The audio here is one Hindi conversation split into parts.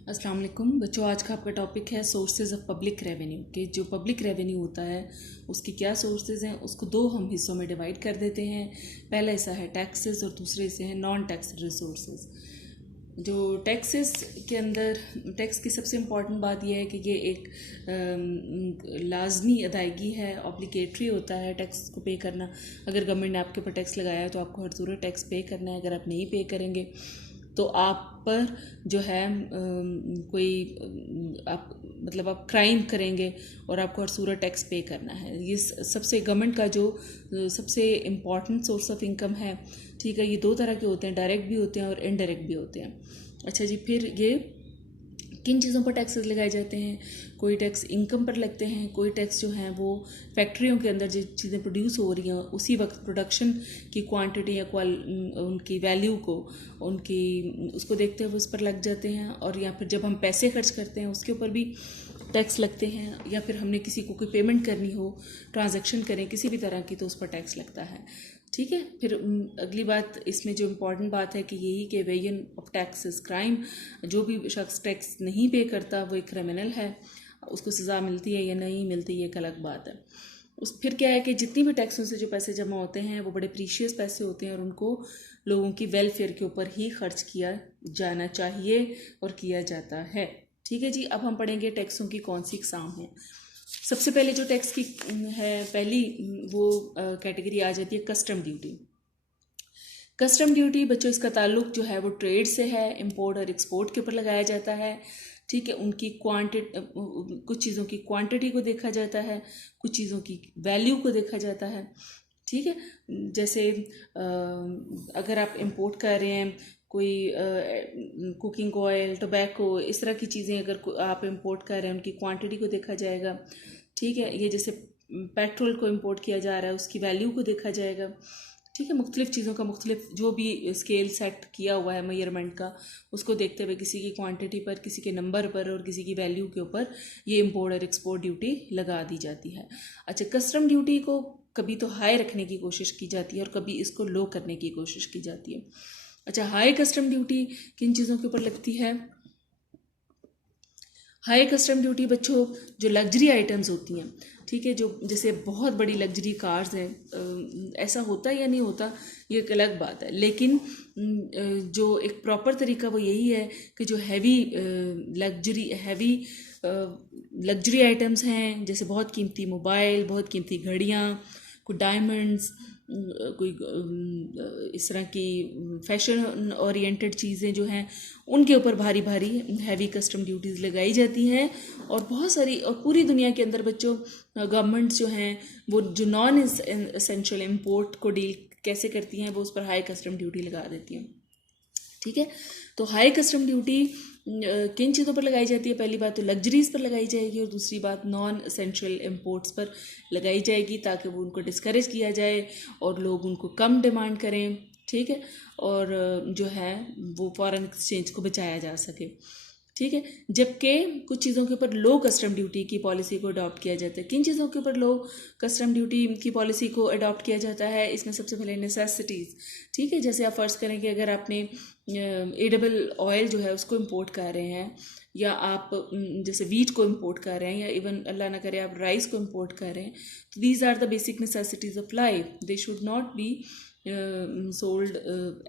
अस्सलाम वालेकुम बच्चों। आज का आपका टॉपिक है सोर्सेज ऑफ पब्लिक रेवेन्यू के जो पब्लिक रेवेन्यू होता है उसके क्या सोर्सेज हैं, उसको दो हम हिस्सों में डिवाइड कर देते हैं। पहला हिस्सा है टैक्सेस और दूसरे हिस्से हैं नॉन टैक्स रिसोर्सेज। जो टैक्सेस के अंदर टैक्स की सबसे इम्पॉर्टेंट बात यह है कि ये एक लाजमी अदायगी है, ऑब्लिगेटरी होता है टैक्स को पे करना। अगर गवर्नमेंट ने आपके ऊपर टैक्स लगाया है तो आपको हर सूरत टैक्स पे करना है। अगर आप नहीं पे करेंगे तो आप पर जो है आप क्राइम करेंगे और आपको हर सूरत टैक्स पे करना है। ये सबसे गवर्नमेंट का जो सबसे इम्पॉर्टेंट सोर्स ऑफ इनकम है। ठीक है, ये दो तरह के होते हैं, डायरेक्ट भी होते हैं और इनडायरेक्ट भी होते हैं। अच्छा जी, फिर ये किन चीज़ों पर टैक्सेस लगाए जाते हैं? कोई टैक्स इनकम पर लगते हैं, कोई टैक्स जो हैं वो फैक्ट्रियों के अंदर जो चीज़ें प्रोड्यूस हो रही हैं उसी वक्त प्रोडक्शन की क्वांटिटी या उनकी वैल्यू को उनकी उसको देखते हुए उस पर लग जाते हैं। और या फिर जब हम पैसे खर्च करते हैं उसके ऊपर भी टैक्स लगते हैं, या फिर हमने किसी को कोई पेमेंट करनी हो, ट्रांजैक्शन करें किसी भी तरह की, तो उस पर टैक्स लगता है। ठीक है, फिर अगली बात इसमें जो इम्पोर्टेंट बात है कि यही कि evasion of tax is crime. जो भी शख्स टैक्स नहीं पे करता वो एक क्रिमिनल है, उसको सज़ा मिलती है या नहीं मिलती ये एक अलग बात है। फिर क्या है कि जितनी भी टैक्सों से जो पैसे जमा होते हैं वो बड़े प्रीशियस पैसे होते हैं और उनको लोगों की वेलफेयर के ऊपर ही खर्च किया जाना चाहिए और किया जाता है। ठीक है जी, अब हम पढ़ेंगे टैक्सों की कौन सी इकसाम है। सबसे पहले जो टैक्स की है पहली वो कैटेगरी आ जाती है कस्टम ड्यूटी। कस्टम ड्यूटी बच्चों इसका ताल्लुक जो है वो ट्रेड से है, इंपोर्ट और एक्सपोर्ट के ऊपर लगाया जाता है। ठीक है, उनकी कुछ चीज़ों की क्वांटिटी को देखा जाता है, कुछ चीज़ों की वैल्यू को देखा जाता है। ठीक है, जैसे अगर आप इंपोर्ट कर रहे हैं कोई कुकिंग ऑयल, टोबैको, इस तरह की चीज़ें अगर आप इंपोर्ट कर रहे हैं उनकी क्वांटिटी को देखा जाएगा। ठीक है, ये जैसे पेट्रोल को इंपोर्ट किया जा रहा है उसकी वैल्यू को देखा जाएगा। ठीक है, मुख्तलिफ़ चीज़ों का मुख्तलिफ जो भी स्केल सेट किया हुआ है मेजरमेंट का, उसको देखते हुए किसी की क्वांटिटी पर, किसी के नंबर पर और किसी की वैल्यू के ऊपर ये इंपोर्ट और एक्सपोर्ट ड्यूटी लगा दी जाती है। अच्छा, कस्टम ड्यूटी को कभी तो हाई रखने की कोशिश की जाती है और कभी इसको लो करने की कोशिश की जाती है। अच्छा, हाई कस्टम ड्यूटी किन चीज़ों के ऊपर लगती है? हाई कस्टम ड्यूटी बच्चों जो लग्जरी आइटम्स होती हैं, ठीक है, जो जैसे बहुत बड़ी लग्जरी कार्स हैं, ऐसा होता है या नहीं होता ये एक अलग बात है, लेकिन जो एक प्रॉपर तरीका वो यही है कि जो हैवी लग्जरी आइटम्स हैं, जैसे बहुत कीमती मोबाइल, बहुत कीमती घड़ियाँ, कोई डायमंड्स, कोई इस तरह की फैशन ओरिएंटेड चीज़ें जो हैं उनके ऊपर भारी भारी हैवी कस्टम ड्यूटीज़ लगाई जाती हैं। और बहुत सारी और पूरी दुनिया के अंदर बच्चों गवर्नमेंट्स जो हैं वो जो नॉन एसेंशियल इंपोर्ट को डील कैसे करती हैं, वो उस पर हाई कस्टम ड्यूटी लगा देती हैं। ठीक है, तो हाई कस्टम ड्यूटी किन चीज़ों पर लगाई जाती है? पहली बात तो लग्जरीज़ पर लगाई जाएगी और दूसरी बात नॉन एसेंशियल इंपोर्ट्स पर लगाई जाएगी ताकि वो उनको डिस्करेज किया जाए और लोग उनको कम डिमांड करें। ठीक है, और जो है वो फॉरेन एक्सचेंज को बचाया जा सके। ठीक है, जबकि कुछ चीज़ों के ऊपर लो कस्टम ड्यूटी की पॉलिसी को अडॉप्ट किया जाता है। किन चीज़ों के ऊपर लो कस्टम ड्यूटी की पॉलिसी को अडॉप्ट किया जाता है? इसमें सबसे पहले नेसेसिटीज़। ठीक है, जैसे आप फ़र्ज़ करें कि अगर आपने एडिबल ऑयल जो है उसको इंपोर्ट कर रहे हैं, या आप जैसे वीट को इंपोर्ट कर रहे हैं, या इवन अल्लाह ना करे आप राइस को इंपोर्ट कर रहे हैं, तो these are the basic necessities of life, they should not be sold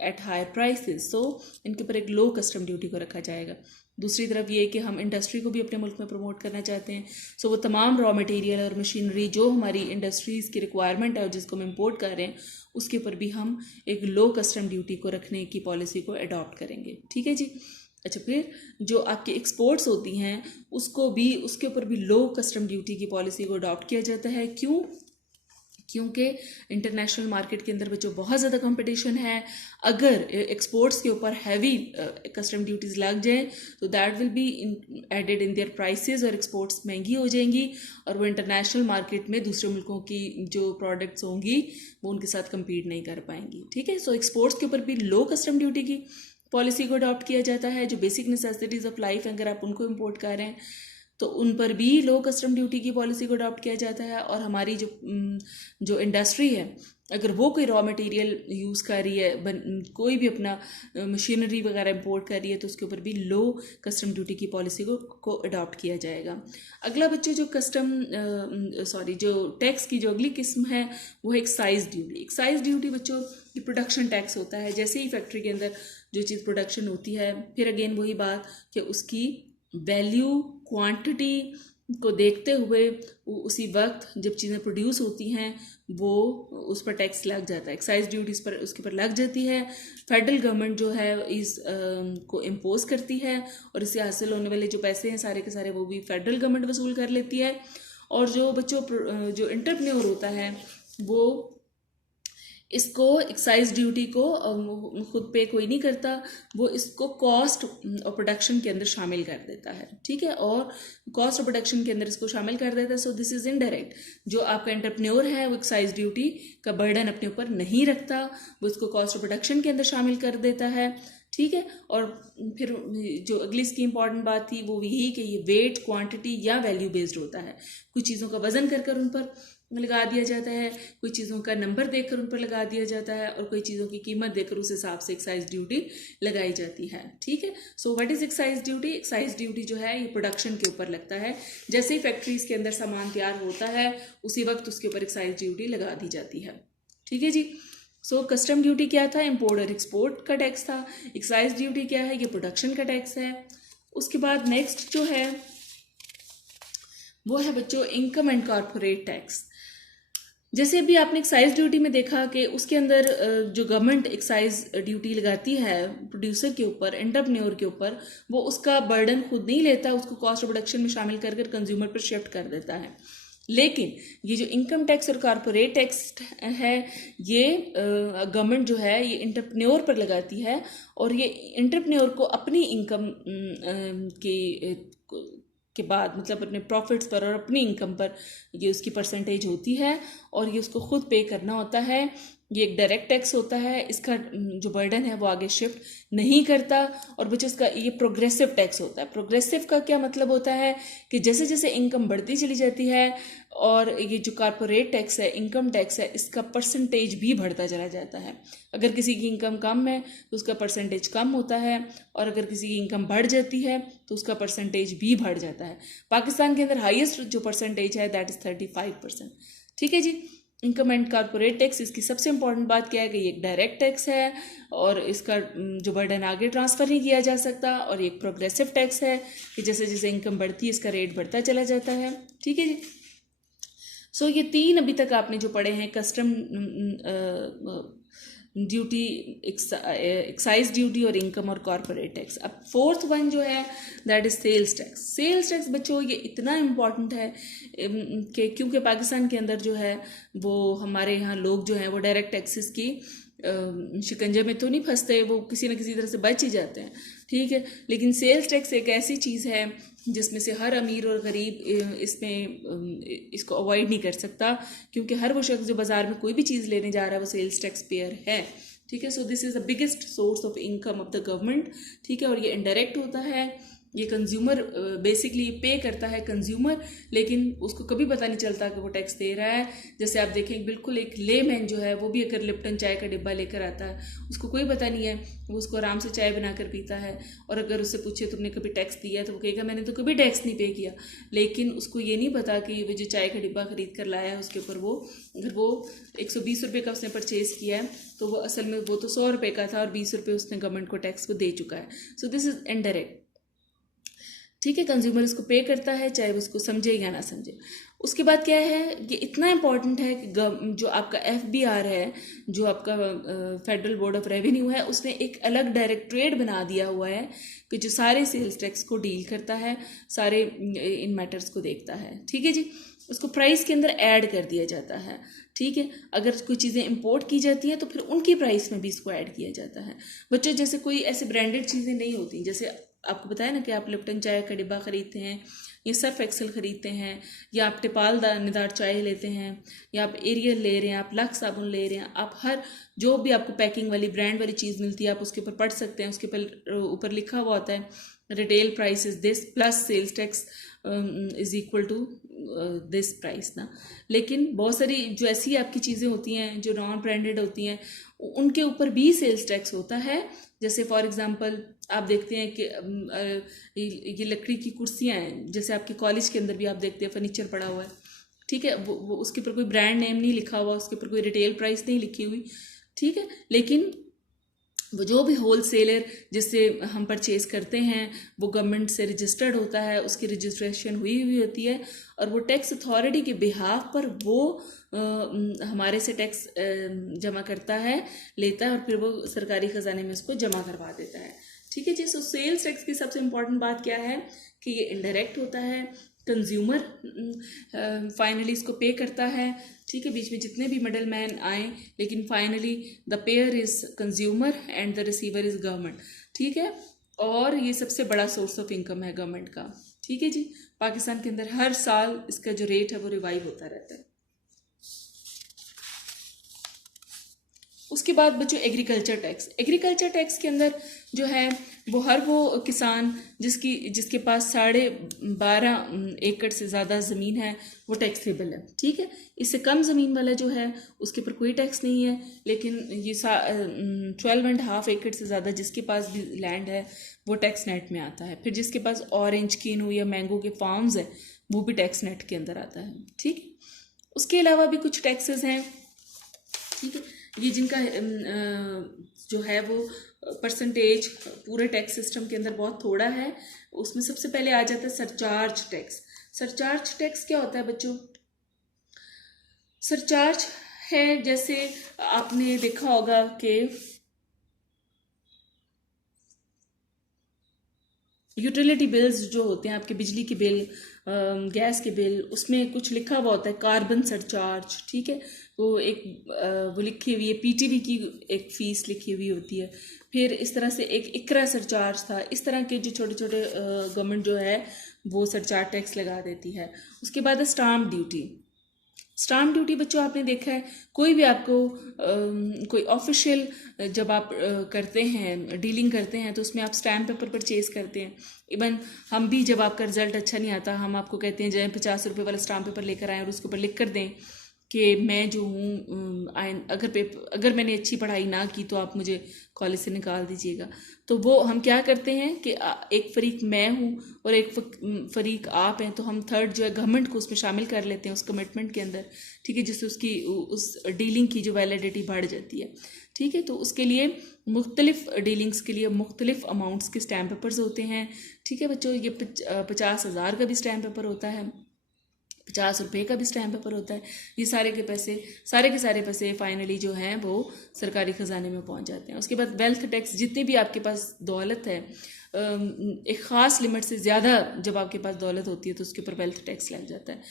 at high prices. So इनके ऊपर एक लो कस्टम ड्यूटी को रखा जाएगा। दूसरी तरफ ये कि हम इंडस्ट्री को भी अपने मुल्क में प्रमोट करना चाहते हैं, सो वो तमाम रॉ मटेरियल और मशीनरी जो हमारी इंडस्ट्रीज़ की रिक्वायरमेंट है और जिसको हम इंपोर्ट कर रहे हैं उसके ऊपर भी हम एक लो कस्टम ड्यूटी को रखने की पॉलिसी को अडॉप्ट करेंगे। ठीक है जी। अच्छा, फिर जो आपकी एक्सपोर्ट्स होती हैं उसके ऊपर भी लो कस्टम ड्यूटी की पॉलिसी को अडॉप्ट किया जाता है। क्यों? क्योंकि इंटरनेशनल मार्केट के अंदर बच्चों बहुत ज़्यादा कंपटीशन है। अगर एक्सपोर्ट्स के ऊपर हैवी कस्टम ड्यूटीज़ लग जाएं तो that will be added in their prices और एक्सपोर्ट्स महंगी हो जाएंगी और वो इंटरनेशनल मार्केट में दूसरे मुल्कों की जो प्रोडक्ट्स होंगी वो उनके साथ कम्पीट नहीं कर पाएंगी। ठीक है, सो एक्सपोर्ट्स के ऊपर भी लो कस्टम ड्यूटी की पॉलिसी को अडॉप्ट किया जाता है। जो बेसिक नेसेसिटीज़ ऑफ लाइफ अगर आप उनको इम्पोर्ट कर रहे हैं तो उन पर भी लो कस्टम ड्यूटी की पॉलिसी को अडॉप्ट किया जाता है। और हमारी जो इंडस्ट्री है, अगर वो कोई रॉ मटेरियल यूज़ कर रही है, कोई भी अपना मशीनरी वगैरह इंपोर्ट कर रही है, तो उसके ऊपर भी लो कस्टम ड्यूटी की पॉलिसी को अडॉप्ट किया जाएगा। अगला बच्चों जो टैक्स की जो अगली किस्म है वो है एक्साइज ड्यूटी। एक्साइज ड्यूटी बच्चों ये प्रोडक्शन टैक्स होता है। जैसे ही फैक्ट्री के अंदर जो चीज़ प्रोडक्शन होती है, फिर अगेन वही बात कि उसकी वैल्यू क्वांटिटी को देखते हुए उसी वक्त जब चीज़ें प्रोड्यूस होती हैं वो उस पर टैक्स लग जाता है, एक्साइज ड्यूटी पर उसके ऊपर लग जाती है। फेडरल गवर्नमेंट जो है इस को इम्पोज करती है और इससे हासिल होने वाले जो पैसे हैं सारे के सारे वो भी फेडरल गवर्नमेंट वसूल कर लेती है। और जो बच्चों जो एंटरप्रेन्योर होता है वो इसको एक्साइज ड्यूटी को खुद पे कोई नहीं करता, वो इसको कॉस्ट ऑफ प्रोडक्शन के अंदर शामिल कर देता है, ठीक है, और कॉस्ट ऑफ प्रोडक्शन के अंदर इसको शामिल कर देता है। So this is indirect. जो आपका एंटरप्रेन्योर है वो एक्साइज ड्यूटी का बर्डन अपने ऊपर नहीं रखता, वो इसको कॉस्ट ऑफ प्रोडक्शन के अंदर शामिल कर देता है, ठीक है। और फिर जो अगली इसकी इंपॉर्टेंट बात थी वो यही कि ये वेट, क्वांटिटी या वैल्यू बेस्ड होता है। कुछ चीज़ों का वजन कर उन पर लगा दिया जाता है, कोई चीज़ों का नंबर देखकर उन पर लगा दिया जाता है, और कोई चीज़ों की कीमत देखकर उस हिसाब से एक्साइज ड्यूटी लगाई जाती है, ठीक है। So what is excise duty? Excise duty जो है ये प्रोडक्शन के ऊपर लगता है। जैसे ही फैक्ट्रीज के अंदर सामान तैयार होता है उसी वक्त उसके ऊपर एक्साइज ड्यूटी लगा दी जाती है, ठीक है जी। सो कस्टम ड्यूटी क्या था? इम्पोर्ट और एक्सपोर्ट का टैक्स था। एक्साइज ड्यूटी क्या है? ये प्रोडक्शन का टैक्स है। उसके बाद नेक्स्ट जो है वो है बच्चों इनकम एंड कॉर्पोरेट टैक्स। जैसे अभी आपने एक्साइज ड्यूटी में देखा कि उसके अंदर जो गवर्नमेंट एक्साइज ड्यूटी लगाती है प्रोड्यूसर के ऊपर, एंटरप्रेन्योर के ऊपर, वो उसका बर्डन खुद नहीं लेता, उसको कॉस्ट ऑफ प्रोडक्शन में शामिल कर कंज्यूमर पर शिफ्ट कर देता है। लेकिन ये जो इनकम टैक्स और कॉर्पोरेट टैक्स है ये गवर्नमेंट जो है ये एंटरप्रेन्योर पर लगाती है, और ये एंटरप्रेन्योर को अपनी इनकम के बाद, मतलब अपने प्रॉफिट्स पर और अपनी इनकम पर ये उसकी परसेंटेज होती है और ये उसको खुद पे करना होता है। ये एक डायरेक्ट टैक्स होता है, इसका जो बर्डन है वो आगे शिफ्ट नहीं करता। और बच्चों इसका ये प्रोग्रेसिव टैक्स होता है। प्रोग्रेसिव का क्या मतलब होता है कि जैसे जैसे इनकम बढ़ती चली जाती है, और ये जो कॉर्पोरेट टैक्स है, इनकम टैक्स है, इसका परसेंटेज भी बढ़ता चला जाता है। अगर किसी की इनकम कम है तो उसका परसेंटेज कम होता है, और अगर किसी की इनकम बढ़ जाती है तो उसका परसेंटेज भी बढ़ जाता है। पाकिस्तान के अंदर हाईएस्ट जो परसेंटेज है दैट इज़ 35%, ठीक है जी। इनकम एंड कॉर्पोरेट टैक्स, इसकी सबसे इंपॉर्टेंट बात क्या है कि ये एक डायरेक्ट टैक्स है और इसका जो बर्डन आगे ट्रांसफ़र नहीं किया जा सकता, और ये एक प्रोग्रेसिव टैक्स है कि जैसे जैसे इनकम बढ़ती है इसका रेट बढ़ता चला जाता है, ठीक है जी। सो ये तीन अभी तक आपने जो पढ़े हैं, कस्टम ड्यूटी, एक्साइज ड्यूटी और इनकम और कॉर्पोरेट टैक्स। अब फोर्थ वन जो है that is sales tax. Sales tax बच्चों ये इतना इम्पॉर्टेंट है कि क्योंकि पाकिस्तान के अंदर जो है वो हमारे यहाँ लोग जो हैं वो डायरेक्ट टैक्सेस की शिकंजे में तो नहीं फंसते, वो किसी न किसी तरह से बच ही जाते हैं, ठीक है। लेकिन सेल्स टैक्स एक ऐसी चीज़ है जिसमें से हर अमीर और गरीब इसको अवॉइड नहीं कर सकता, क्योंकि हर वो शख्स जो बाज़ार में कोई भी चीज़ लेने जा रहा है वो सेल्स टैक्स पेयर है, ठीक है। So this is the biggest source of income of the government, ठीक है। और ये इनडायरेक्ट होता है, ये कंज्यूमर बेसिकली पे करता है कंज्यूमर, लेकिन उसको कभी पता नहीं चलता कि वो टैक्स दे रहा है। जैसे आप देखें बिल्कुल एक लेमैन जो है वो भी अगर लिप्टन चाय का डिब्बा लेकर आता है उसको कोई पता नहीं है, वो उसको आराम से चाय बनाकर पीता है, और अगर उससे पूछे तुमने कभी टैक्स दिया तो वो कहेगा मैंने तो कभी टैक्स नहीं पे किया। लेकिन उसको ये नहीं पता कि वो जो चाय का डिब्बा खरीद कर लाया है उसके ऊपर वो अगर वो 120 रुपये का उसने परचेज़ किया है तो वो असल में वो तो 100 रुपये का था और 20 रुपये उसने गवर्नमेंट को टैक्स को दे चुका है। सो दिस इज़ इनडायरेक्ट, ठीक है। कंज्यूमर इसको पे करता है चाहे वो उसको समझे या ना समझे। उसके बाद क्या है, ये इतना इम्पॉर्टेंट है कि जो आपका FBR है, जो आपका फेडरल बोर्ड ऑफ रेवेन्यू है, उसने एक अलग डायरेक्टरेट बना दिया हुआ है कि जो सारे सेल्स टैक्स को डील करता है, सारे इन मैटर्स को देखता है, ठीक है जी। उसको प्राइस के अंदर ऐड कर दिया जाता है, ठीक है। अगर कोई चीज़ें इंपोर्ट की जाती हैं तो फिर उनकी प्राइस में भी इसको ऐड किया जाता है। बच्चों जैसे कोई ऐसे ब्रांडेड चीज़ें नहीं होती, जैसे आपको बताया ना कि आप लिप्टन चाय का डिब्बा ख़रीदते हैं या सर्फ एक्सेल ख़रीदते हैं या आप टिपाल दानेदार चाय लेते हैं या आप एरियल ले रहे हैं, आप लक्स साबुन ले रहे हैं, आप हर जो भी आपको पैकिंग वाली ब्रांड वाली चीज़ मिलती है आप उसके ऊपर पढ़ सकते हैं। उसके ऊपर लिखा हुआ होता है retail price is this plus sales tax is equal to this price ना। लेकिन बहुत सारी जो ऐसी आपकी चीज़ें होती हैं जो नॉन ब्रांडेड होती हैं उनके ऊपर भी सेल्स टैक्स होता है। जैसे फॉर एग्जांपल आप देखते हैं कि ये लकड़ी की कुर्सियाँ हैं, जैसे आपके कॉलेज के अंदर भी आप देखते हैं फर्नीचर पड़ा हुआ है, ठीक है, वो उसके ऊपर कोई ब्रांड नेम नहीं लिखा हुआ, उसके ऊपर कोई रिटेल प्राइस नहीं लिखी हुई, ठीक है, लेकिन वो जो भी होल सेलर जिससे हम परचेज़ करते हैं वो गवर्नमेंट से रजिस्टर्ड होता है, उसकी रजिस्ट्रेशन हुई हुई होती है और वो टैक्स अथॉरिटी के बिहाफ पर वो हमारे से टैक्स जमा करता है, लेता है और फिर वो सरकारी ख़जाने में उसको जमा करवा देता है। ठीक है जी। सो सेल्स टैक्स की सबसे इम्पॉर्टेंट बात क्या है कि ये इनडायरेक्ट होता है, कंज्यूमर फाइनली इसको पे करता है, ठीक है, बीच में जितने भी मिडल मैन आए, लेकिन finally the pair is consumer and the receiver is government, ठीक है। और ये सबसे बड़ा सोर्स ऑफ इनकम है गवर्नमेंट का, ठीक है जी। पाकिस्तान के अंदर हर साल इसका जो रेट है वो रिवाइव होता रहता है। उसके बाद बच्चों एग्रीकल्चर टैक्स। एग्रीकल्चर टैक्स के अंदर जो है वो हर वो किसान जिसके पास 12.5 एकड़ से ज़्यादा ज़मीन है वो टैक्सेबल है, ठीक है। इससे कम ज़मीन वाला जो है उसके ऊपर कोई टैक्स नहीं है, लेकिन ये 12.5 एकड़ से ज़्यादा जिसके पास भी लैंड है वो टैक्स नेट में आता है। फिर जिसके पास ऑरेंज किनू या मैंगो के फार्म्स हैं वो भी टैक्स नेट के अंदर आता है, ठीक। उसके अलावा भी कुछ टैक्सेस हैं, ठीक है। ये जिनका जो है वो परसेंटेज पूरे टैक्स सिस्टम के अंदर बहुत थोड़ा है, उसमें सबसे पहले आ जाता है सरचार्ज टैक्स। सरचार्ज टैक्स क्या होता है बच्चों? सरचार्ज है, जैसे आपने देखा होगा कि यूटिलिटी बिल्स जो होते हैं आपके, बिजली के बिल, गैस के बिल, उसमें कुछ लिखा हुआ होता है कार्बन सरचार्ज, ठीक है। वो लिखी हुई है, पीटीवी की एक फ़ीस लिखी हुई होती है। फिर इस तरह से एक इकरा सरचार्ज था। इस तरह के जो छोटे छोटे गवर्नमेंट जो है वो सरचार्ज टैक्स लगा देती है। उसके बाद है स्टाम्प ड्यूटी। स्टाम्प ड्यूटी बच्चों आपने देखा है, कोई भी आपको कोई ऑफिशियल जब आप करते हैं, डीलिंग करते हैं, तो उसमें आप स्टैम्प पेपर परचेज करते हैं। इवन हम भी जब आपका रिजल्ट अच्छा नहीं आता, हम आपको कहते हैं जाए 50 रुपये वाला स्टाम्प पेपर लेकर आएँ और उसके ऊपर लिख कर दें कि मैं जो हूँ अगर मैंने अच्छी पढ़ाई ना की तो आप मुझे कॉलेज से निकाल दीजिएगा। तो वो हम क्या करते हैं कि एक फरीक मैं हूँ और एक फरीक आप हैं, तो हम थर्ड जो है गवर्नमेंट को उसमें शामिल कर लेते हैं उस कमिटमेंट के अंदर, ठीक है, जिससे उसकी उस डीलिंग की जो वैलिडिटी बढ़ जाती है, ठीक है। तो उसके लिए मुख्तलिफ डीलिंग्स के लिए मुख्तलिफ अमाउंट्स के स्टैम्प पेपर्स होते हैं, ठीक है बच्चों। ये 50,000 का भी स्टैम्प पेपर होता है, 50 रुपये का भी स्टैम्प पेपर होता है। ये सारे के सारे पैसे फाइनली जो हैं वो सरकारी ख़जाने में पहुंच जाते हैं। उसके बाद वेल्थ टैक्स, जितनी भी आपके पास दौलत है, एक ख़ास लिमिट से ज़्यादा जब आपके पास दौलत होती है तो उसके ऊपर वेल्थ टैक्स लग जाता है।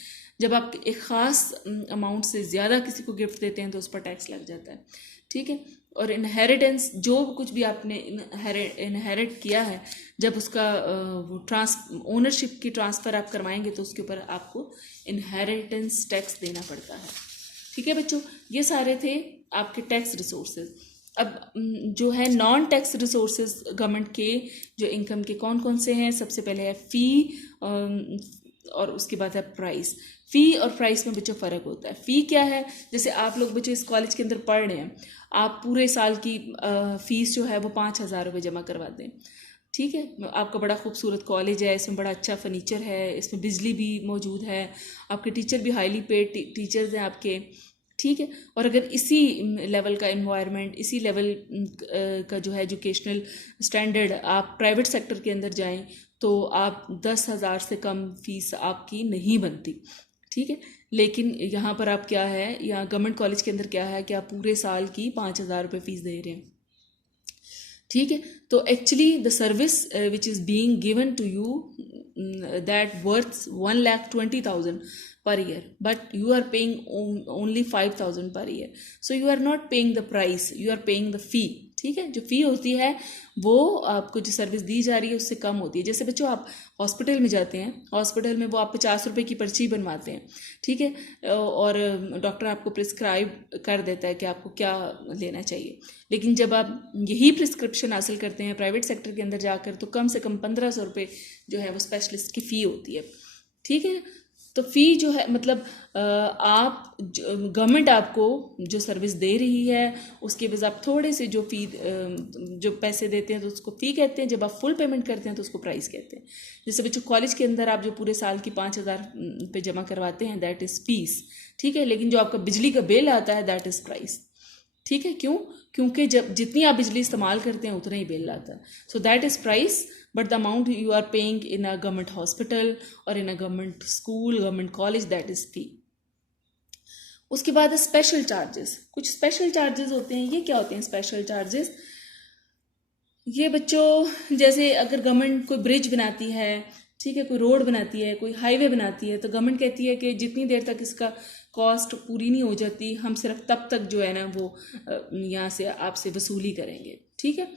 जब आप एक ख़ास अमाउंट से ज़्यादा किसी को गिफ्ट देते हैं तो उस पर टैक्स लग जाता है, ठीक है। और इनहेरिटेंस, जो कुछ भी आपने इनहेरिट किया है, जब उसका वो ओनरशिप की ट्रांसफ़र आप करवाएंगे तो उसके ऊपर आपको इनहेरिटेंस टैक्स देना पड़ता है, ठीक है बच्चों। ये सारे थे आपके टैक्स रिसोर्सेज। अब जो है नॉन टैक्स रिसोर्सेज गवर्नमेंट के जो इनकम के कौन कौन से हैं? सबसे पहले है फ़ी और उसके बाद है प्राइस। फ़ी और प्राइस में बच्चों फ़र्क होता है। फ़ी क्या है? जैसे आप लोग बच्चों इस कॉलेज के अंदर पढ़ रहे हैं, आप पूरे साल की फ़ीस जो है वो 5,000 रुपये जमा करवा दें, ठीक है। आपका बड़ा खूबसूरत कॉलेज है, इसमें बड़ा अच्छा फर्नीचर है, इसमें बिजली भी मौजूद है, आपके टीचर भी हाईली पेड टीचर्स हैं आपके, ठीक है। और अगर इसी लेवल का एनवायरनमेंट, इसी लेवल का जो है एजुकेशनल स्टैंडर्ड आप प्राइवेट सेक्टर के अंदर जाएं तो आप 10,000 से कम फ़ीस आपकी नहीं बनती, ठीक है। लेकिन यहाँ पर आप क्या है, यहाँ गवर्नमेंट कॉलेज के अंदर क्या है कि आप पूरे साल की 5,000 रुपये फ़ीस दे रहे हैं, ठीक है। तो actually the service which is being given to you that worth 1,20,000 per year, but you are paying only 5,000 per year, so you are not paying the price, you are paying the fee, ठीक है। जो फ़ी होती है वो आपको जो सर्विस दी जा रही है उससे कम होती है। जैसे बच्चों आप हॉस्पिटल में जाते हैं, हॉस्पिटल में वो आप 50 रुपये की पर्ची बनवाते हैं, ठीक है, और डॉक्टर आपको प्रिस्क्राइब कर देता है कि आपको क्या लेना चाहिए। लेकिन जब आप यही प्रिस्क्रिप्शन हासिल करते हैं प्राइवेट सेक्टर के अंदर जाकर, तो कम से कम 1500 रुपये जो है वो स्पेशलिस्ट की फ़ी होती है, ठीक है। तो फ़ी जो है मतलब आप गवर्नमेंट आपको जो सर्विस दे रही है उसके बस आप थोड़े से जो फ़ी जो पैसे देते हैं तो उसको फ़ी कहते हैं। जब आप फुल पेमेंट करते हैं तो उसको प्राइस कहते हैं। जैसे बच्चों कॉलेज के अंदर आप जो पूरे साल की 5000 पे जमा करवाते हैं दैट इज़ फीस, ठीक है। लेकिन जो आपका बिजली का बिल आता है दैट इज़ प्राइस, ठीक है। क्यों? क्योंकि जब जितनी आप बिजली इस्तेमाल करते हैं उतना ही बिल आता है। So that is price, but the amount you are paying in a government hospital और in a government school, government college, that is fee. उसके बाद स्पेशल चार्जेस, कुछ स्पेशल चार्जेस होते हैं। ये क्या होते हैं स्पेशल चार्जेस? ये बच्चों जैसे अगर गवर्नमेंट कोई ब्रिज बनाती है, ठीक है, कोई रोड बनाती है, कोई हाईवे बनाती है, तो गवर्नमेंट कहती है कि जितनी देर तक इसका कॉस्ट पूरी नहीं हो जाती हम सिर्फ तब तक जो है ना वो यहाँ से आपसे वसूली करेंगे, ठीक है।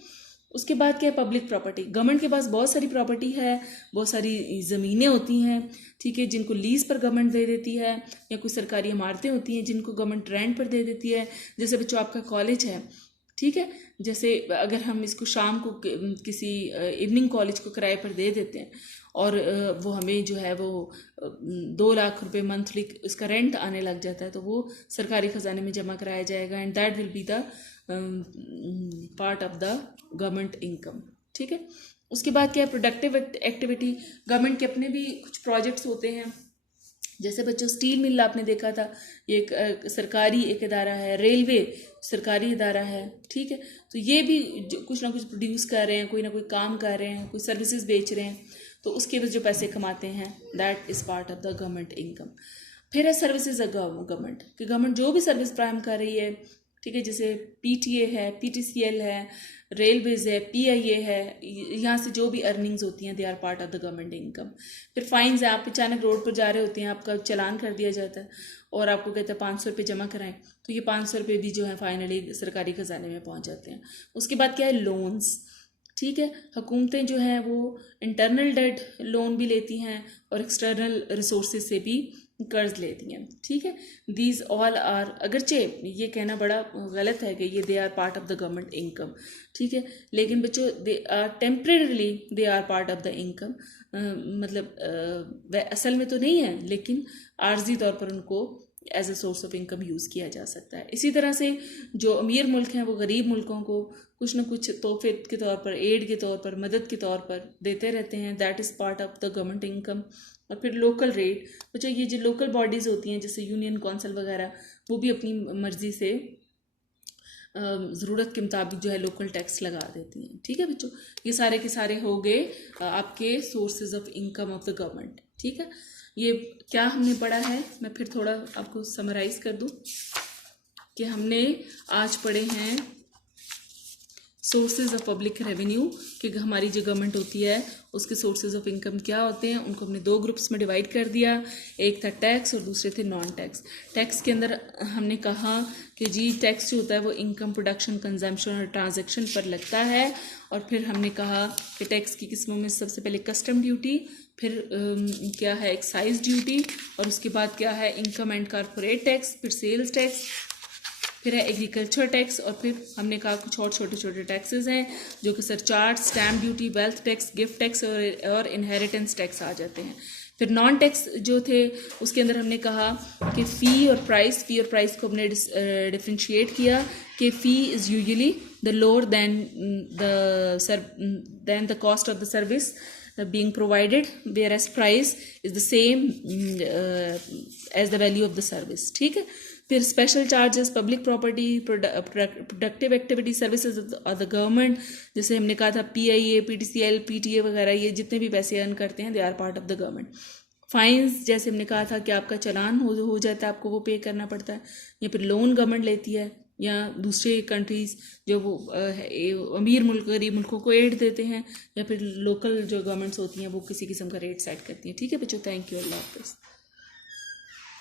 उसके बाद क्या है? Public property. गवर्नमेंट के पास बहुत सारी प्रॉपर्टी है, बहुत सारी ज़मीनें होती हैं, ठीक है, जिनको लीज पर गवर्नमेंट दे देती है, या कुछ सरकारी इमारतें होती हैं जिनको गवर्नमेंट रेंट पर दे देती है। जैसे बच्चों आपका कॉलेज है, ठीक है, जैसे अगर हम इसको शाम को किसी इवनिंग कॉलेज को किराए पर दे देते हैं और वो हमें जो है वो 2 लाख रुपए मंथली इसका रेंट आने लग जाता है, तो वो सरकारी ख़जाने में जमा कराया जाएगा and that will be the part of the government income, ठीक है। उसके बाद क्या है? Productive activity. गवर्नमेंट के अपने भी कुछ प्रोजेक्ट्स होते हैं। जैसे बच्चों स्टील मिल आपने देखा था, ये एक सरकारी एक इदारा है, रेलवे सरकारी इदारा है, ठीक है। तो ये भी कुछ ना कुछ प्रोड्यूस कर रहे हैं, कोई ना कोई काम कर रहे हैं, कोई सर्विसेज बेच रहे हैं, तो उसके वजह जो पैसे कमाते हैं that is part of the government income. फिर है सर्विसेज गवर्नमेंट, कि गवर्नमेंट जो भी सर्विस प्राइम कर रही है, ठीक है, जैसे पीटीए है, पीटीसीएल है, रेलवेज है, पीआईए है, यहाँ से जो भी अर्निंग्स होती हैं they are part of the government income. फिर फाइन्स है, आप अचानक रोड पर जा रहे होते हैं, आपका चालान कर दिया जाता है और आपको कहते हैं 500 रुपये जमा कराएं, तो ये 500 रुपये भी जो है फाइनली सरकारी खजाने में पहुँच जाते हैं। उसके बाद क्या है? लोन्स, ठीक है। हुकूमतें जो हैं वो इंटरनल डेट लोन भी लेती हैं और एक्सटर्नल रिसोर्सेज से भी कर्ज लेती हैं, ठीक है। दीज ऑल आर, अगरचे ये कहना बड़ा गलत है कि ये they are part of the government income, ठीक है, लेकिन बच्चों they are temporarily they are part of the income. मतलब वह असल में तो नहीं है, लेकिन आर्जी तौर पर उनको as a source of income use किया जा सकता है। इसी तरह से जो अमीर मुल्क हैं वो गरीब मुल्कों को कुछ ना कुछ तोहफे के तौर पर, एड के तौर पर, मदद के तौर पर देते रहते हैं, that is part of the government income. और फिर लोकल रेट, बच्चों ये जो लोकल बॉडीज़ होती हैं जैसे यूनियन काउंसिल वगैरह, वो भी अपनी मर्ज़ी से ज़रूरत के मुताबिक जो है लोकल टैक्स लगा देती हैं, ठीक है बच्चों। ये सारे के सारे हो गए आपके sources of income of the government, ठीक है। ये क्या हमने पढ़ा है, मैं फिर थोड़ा आपको समराइज़ कर दूं कि हमने आज पढ़े हैं सोर्सेज ऑफ पब्लिक रेवेन्यू, कि हमारी जो गवर्नमेंट होती है उसके सोर्सेज ऑफ इनकम क्या होते हैं। उनको हमने 2 ग्रुप्स में डिवाइड कर दिया, एक था टैक्स और दूसरे थे नॉन टैक्स। टैक्स के अंदर हमने कहा कि जी टैक्स जो होता है वो इनकम, प्रोडक्शन, कंजम्पशन और ट्रांजैक्शन पर लगता है। और फिर हमने कहा कि टैक्स की किस्मों में सबसे पहले कस्टम ड्यूटी, फिर क्या है एक्साइज ड्यूटी, और उसके बाद क्या है इनकम एंड कॉर्पोरेट टैक्स, फिर सेल्स टैक्स, फिर है एग्रीकल्चर टैक्स, और फिर हमने कहा कुछ और छोटे छोटे टैक्सेस हैं जो कि surcharge, stamp duty, wealth tax, gift tax और इनहेरिटेंस टैक्स आ जाते हैं। फिर नॉन टैक्स जो थे उसके अंदर हमने कहा कि फ़ी और प्राइस को हमने डिफ्रेंशिएट किया कि fee is usually the lower than the cost of the service being provided, whereas price is the same as the value of the service, ठीक है। फिर special charges, public property, productive activity, services of the government, जैसे हमने कहा था पीआईए, पीटीसीएल, पीटीए वगैरह, ये जितने भी पैसे अर्न करते हैं they are part of the government. Fines, जैसे हमने कहा था कि आपका चालान हो जाता है, आपको वो पे करना पड़ता है, या फिर लोन गवर्नमेंट लेती है, या दूसरे कंट्रीज़ जो वो अमीर मुल्क, गरीब मुल्कों को एड देते हैं, या फिर लोकल जो गवर्नमेंट्स होती हैं वो किसी किस्म का रेट सेट करती हैं, ठीक है बच्चों। थैंक यू, अल्लाह हाफ़िज़।